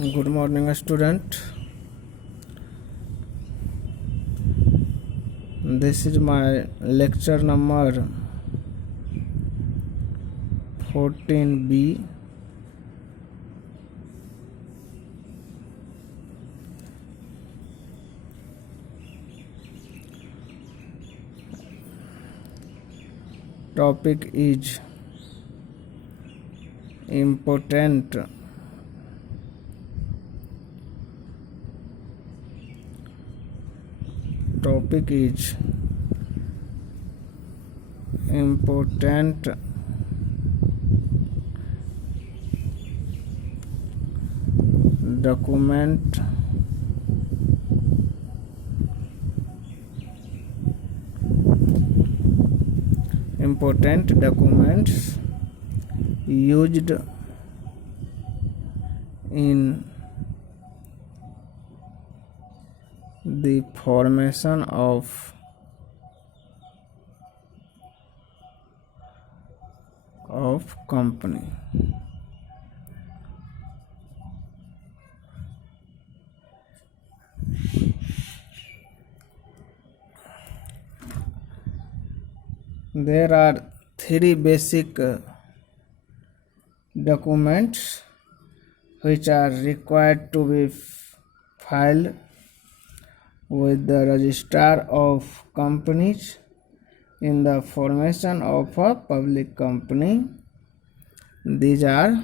Good morning, student. This is my lecture number 14B. Topic is important. Topic is important document important documents used in the formation of company. There are three basic documents which are required to be filed with the registrar of companies in the formation of a public company. These are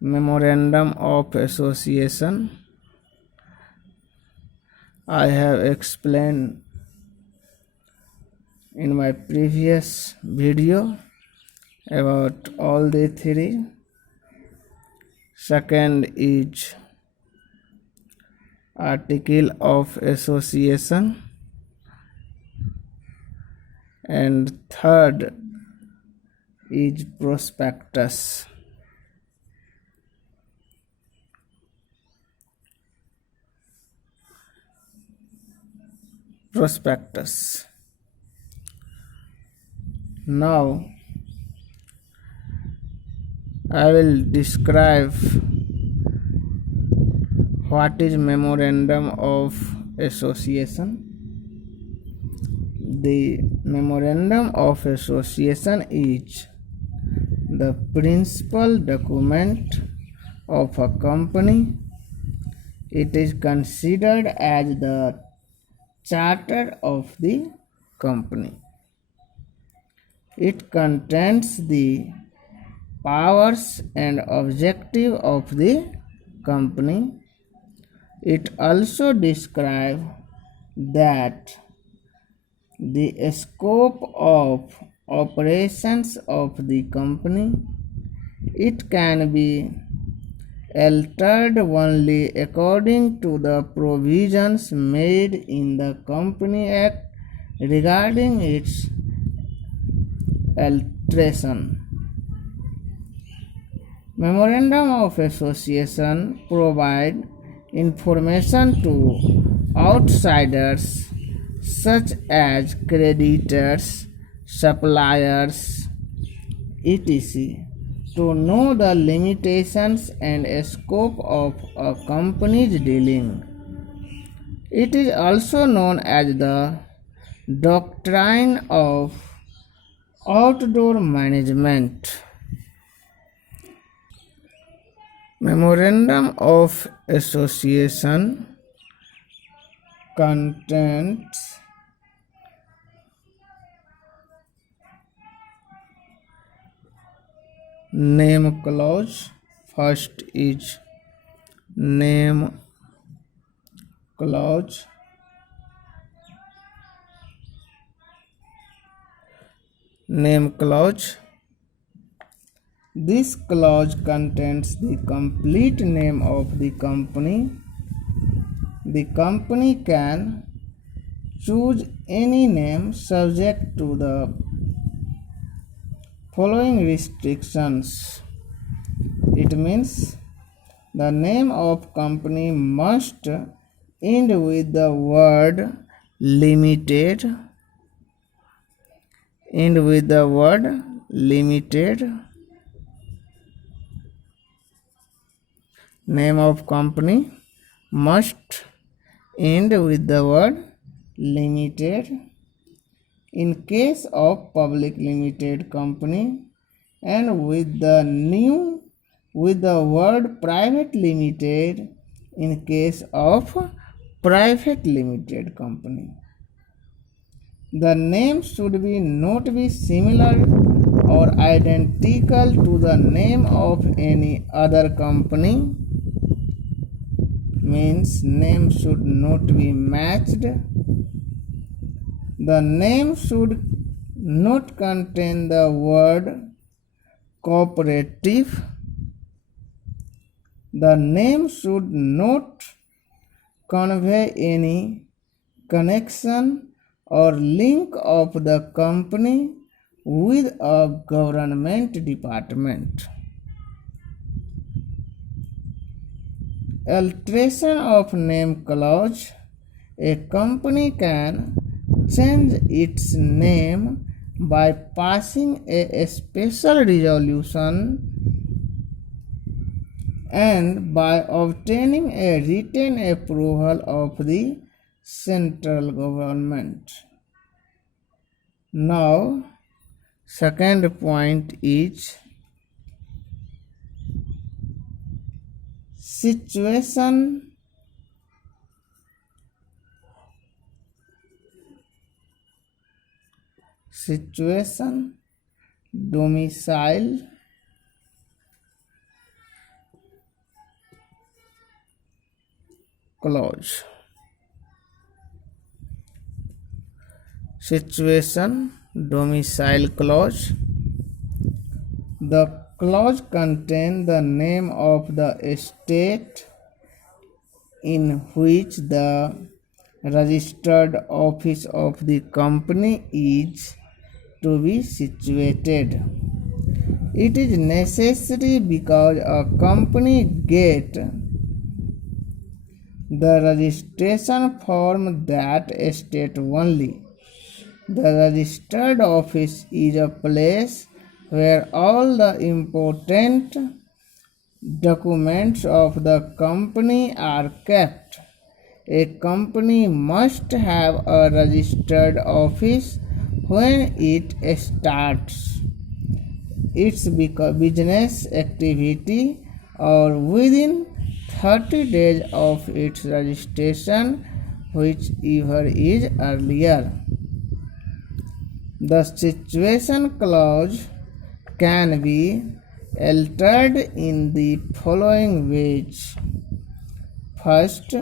Memorandum of Association. I have explained in my previous video about all the three. Second is Article of Association, and third is Prospectus. Now I will describe what is Memorandum of Association. The Memorandum of Association is the principal document of a company. It is considered as the charter of the company. It contains the powers and objective of the company. It also describes that the scope of operations of the company. It can be altered only according to the provisions made in the Company Act regarding its alteration. Memorandum of Association provide information to outsiders such as creditors, suppliers, etc. to know the limitations and scope of a company's dealing. It is also known as the doctrine of outdoor management. Memorandum of Association contains name clause. First is name clause. Name clause. This clause contains the complete name of the company. The company can choose any name subject to the following restrictions. It means the name of company must end with the word limited. name of company must end with the word limited. In case of public limited company, and with the word private limited in case of private limited company. The name should not be similar or identical to the name of any other company. Means name should not be matched. The name should not contain the word cooperative. The name should not convey any connection or link of the company with a government department. Alteration of name clause. A company can change its name by passing a special resolution and by obtaining a written approval of the central government. Now, second point is situation, domicile, clause. Situation, domicile clause. The clause contains the name of the state in which the registered office of the company is to be situated. It is necessary because a company gets the registration form that state only. The registered office is a place where all the important documents of the company are kept. A company must have a registered office when it starts its business activity or within 30 days of its registration, whichever is earlier. The situation clause can be altered in the following ways. First,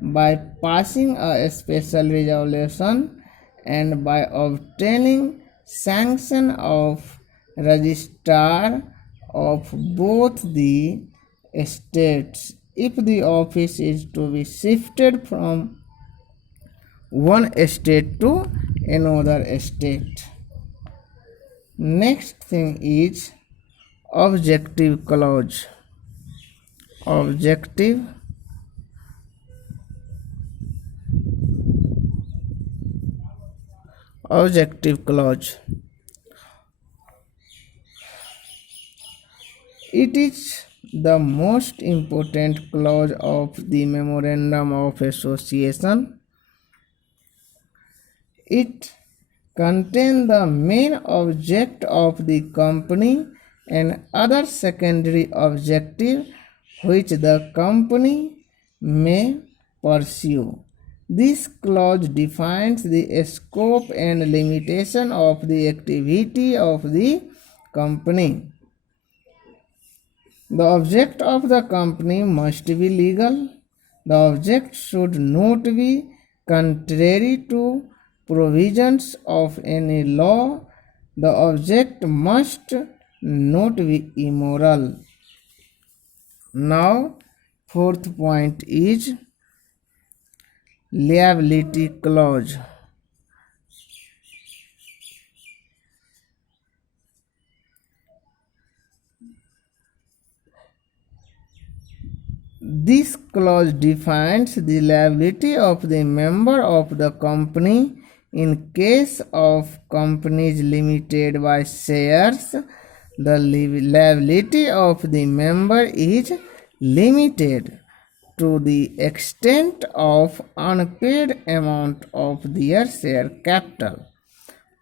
by passing a special resolution and by obtaining sanction of registrar of both the states if the office is to be shifted from one state to another state. Next thing is objective clause. Objective clause. It is the most important clause of the Memorandum of Association. It contains the main object of the company and other secondary objective which the company may pursue. This clause defines the scope and limitation of the activity of the company. The object of the company must be legal. The object should not be contrary to provisions of any law. The object must not be immoral. Now, fourth point is liability clause. This clause defines the liability of the member of the company in case of companies limited by shares. The liability of the member is limited to the extent of unpaid amount of their share capital.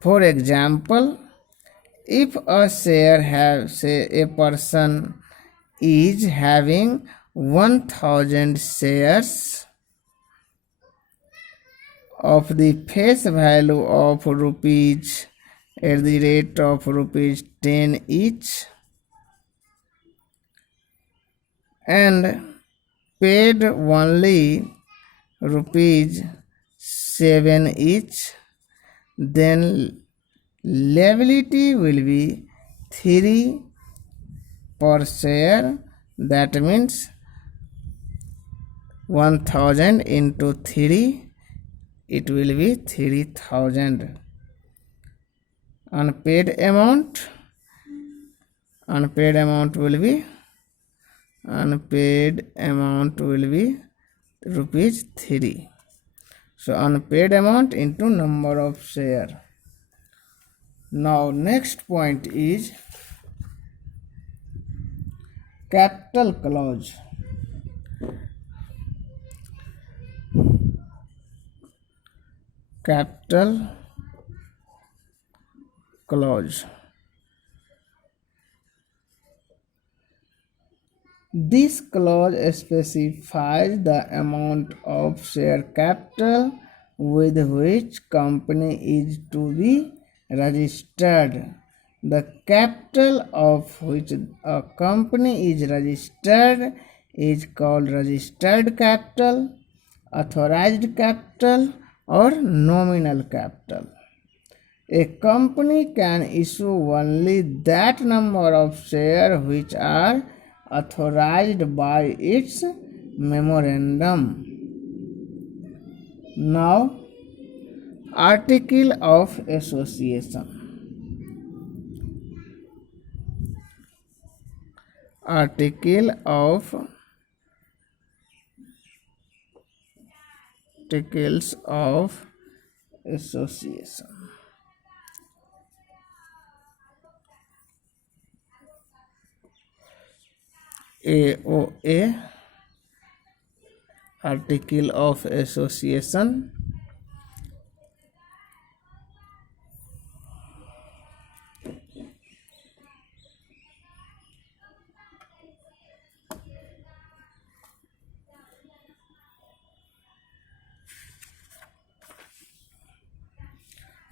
For example, if a a person is having 1000 shares of the face value of rupees at the rate of rupees 10 each and paid only rupees 7 each, then liability will be 3 per share. That means 1000 into 3, it will be 3000. Unpaid amount will be rupees 3. So unpaid amount into number of share. Now next point is capital clause. Capital clause. This clause specifies the amount of share capital with which company is to be registered. The capital of which a company is registered is called registered capital, authorized capital, or nominal capital. A company can issue only that number of shares which are authorized by its memorandum. Now, Article of Association. Articles of Association. AOA, Article of Association.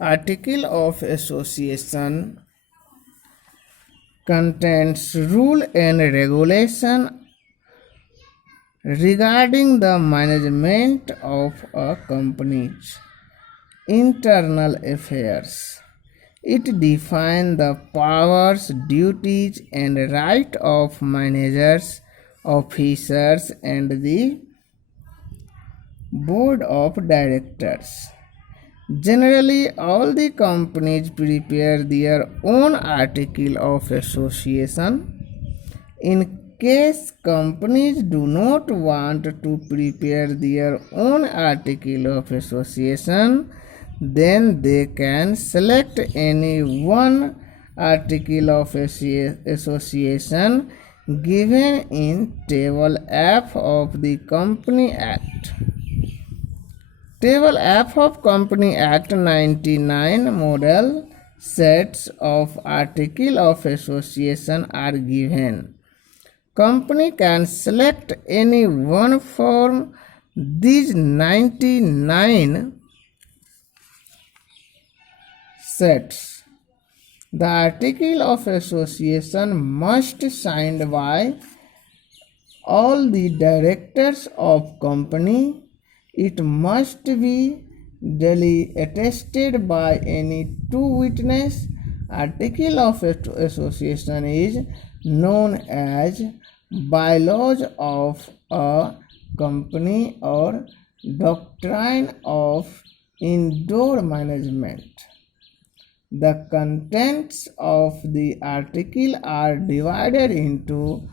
Article of Association contains rule and regulation regarding the management of a company's internal affairs. It defines the powers, duties, and rights of managers, officers, and the board of directors. Generally, all the companies prepare their own article of association. In case companies do not want to prepare their own article of association, then they can select any one article of association given in Table F of the Company Act. Table F of Company Act 99 model sets of article of association are given. Company can select any one from these 99 sets. The article of association must be signed by all the directors of company. It must be duly attested by any two witnesses. Article of association is known as Bylaws of a Company or Doctrine of Indoor Management. The contents of the article are divided into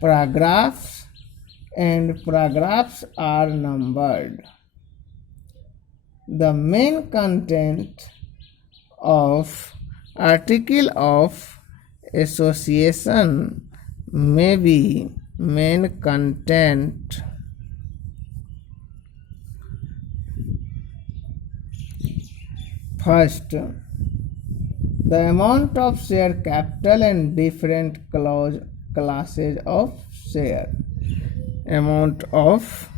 paragraphs, and paragraphs are numbered. The main content of article of association may be main content first, the amount of share capital and different classes of share. Amount of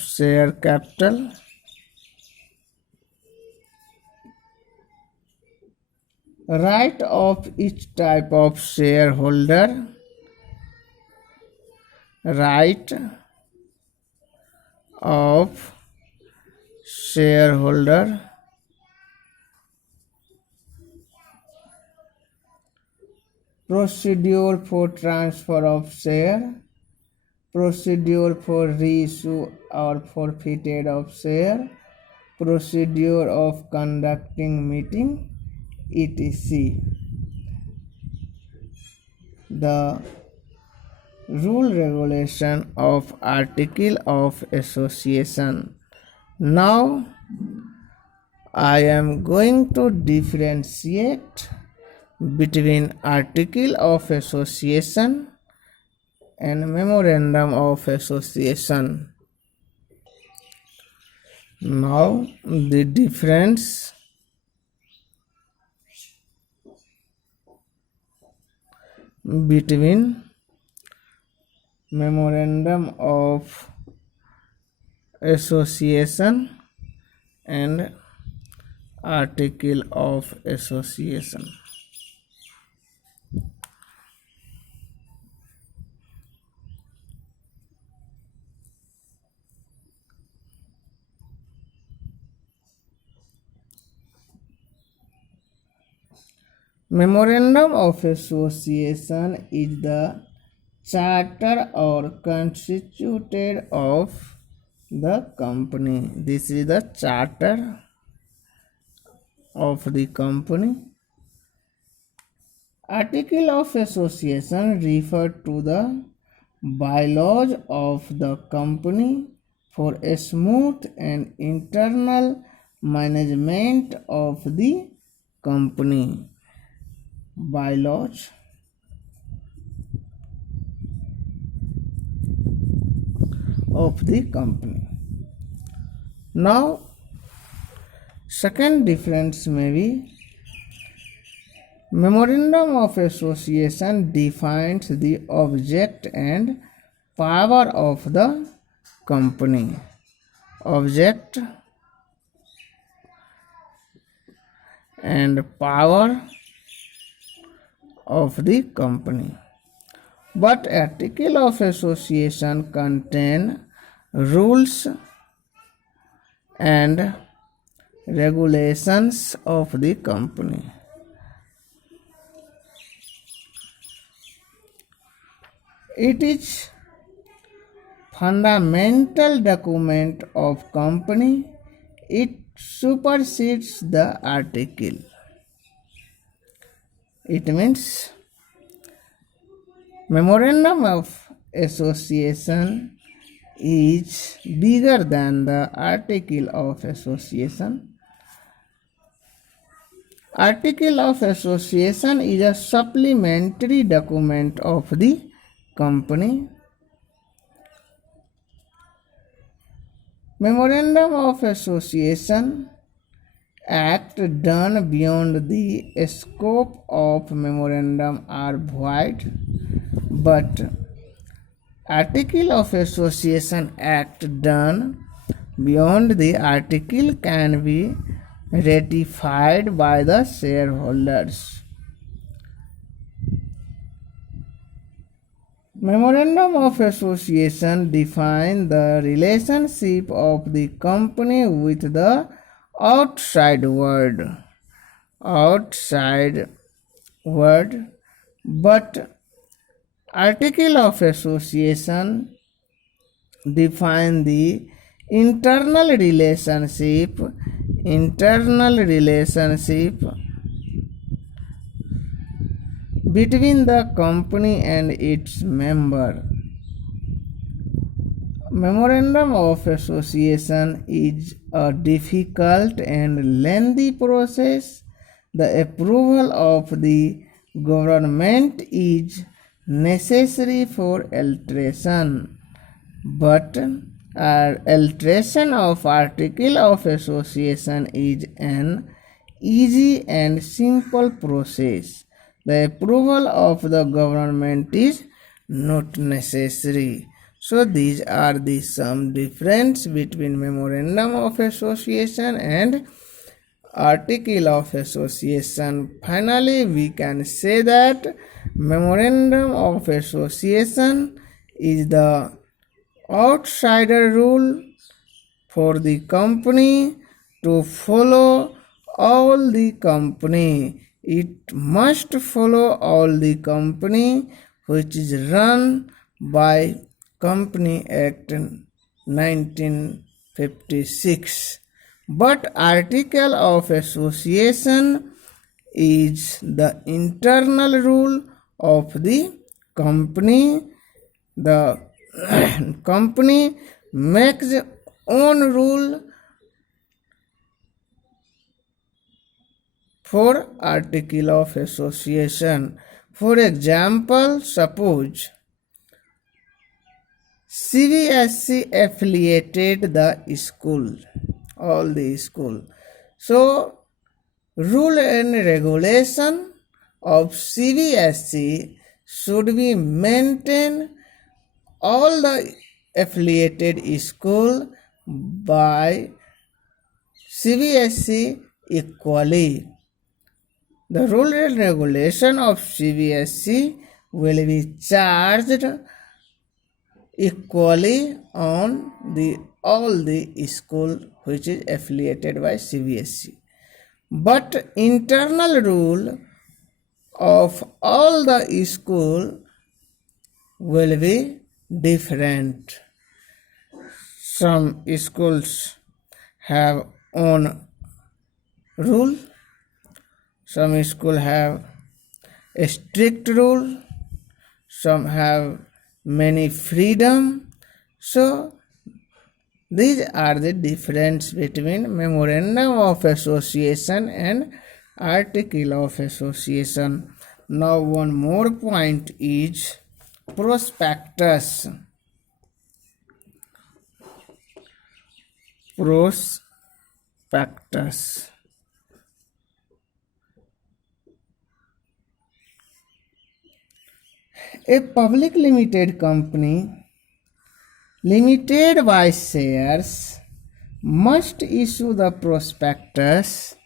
share capital, right of each type of shareholder, right of shareholder, procedure for transfer of share, procedure for reissue or forfeited of share, procedure of conducting meeting, etc. The rule regulation of article of association. Now I am going to differentiate between article of association and memorandum of association. Now the difference between memorandum of association and article of association. Memorandum of association is the charter or constituted of the company. This is the charter of the company. Article of association refer to the bylaws of the company for a smooth and internal management of the company. Bylaws of the company. Now, second difference may be memorandum of association defines the object and power of the company. Object and power of the company. But article of association contain rules and regulations of the company. It is fundamental document of company. It supersedes the article. It means memorandum of association is bigger than the article of association. Article of association is a supplementary document of the company. Memorandum of association act done beyond the scope of memorandum are void, but article of association act done beyond the article can be ratified by the shareholders. Memorandum of association define the relationship of the company with the outside world, but article of association define the internal relationship between the company and its member. Memorandum of association is a difficult and lengthy process the approval of the government is necessary for alteration, but alteration of article of association is an easy and simple process. The approval of the government is not necessary. So these are the some difference between memorandum of association and article of association. Finally, we can say that memorandum of association is the outsider rule for the company to follow all the company. It must follow all the company which is run by Company Act 1956. But article of association is the internal rule of the company. The company makes own rule for article of association. For example, suppose CBSC affiliated the school, all the school. So, rule and regulation of CBSC should be maintained all the affiliated school by CBSC equally. The rule and regulation of CBSC will be charged equally on the all the school which is affiliated by CBSC. But internal rule of all the school will be different. Some schools have own rule, some schools have a strict rule, some have many freedom. So these are the difference between memorandum of association and article of association. Now one more point is prospectus. Prospectus. A public limited company limited by shares must issue the prospectus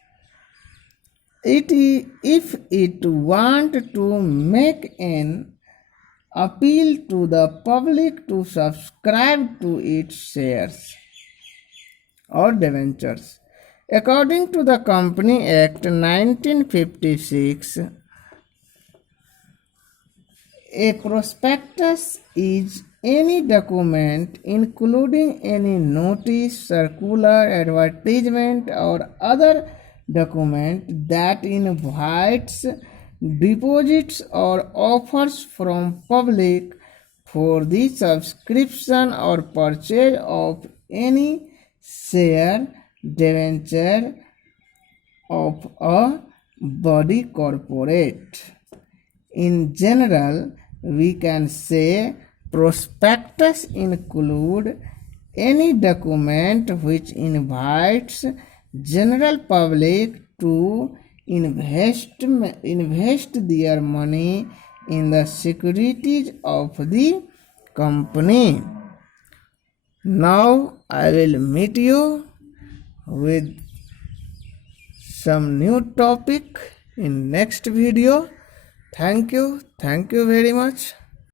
if it want to make an appeal to the public to subscribe to its shares or debentures. According to the Company Act 1956, a prospectus is any document including any notice, circular, advertisement or other document that invites deposits or offers from public for the subscription or purchase of any share, debenture of a body corporate. In general, we can say prospectus include any document which invites general public to invest their money in the securities of the company. Now I will meet you with some new topic in next video. Thank you very much.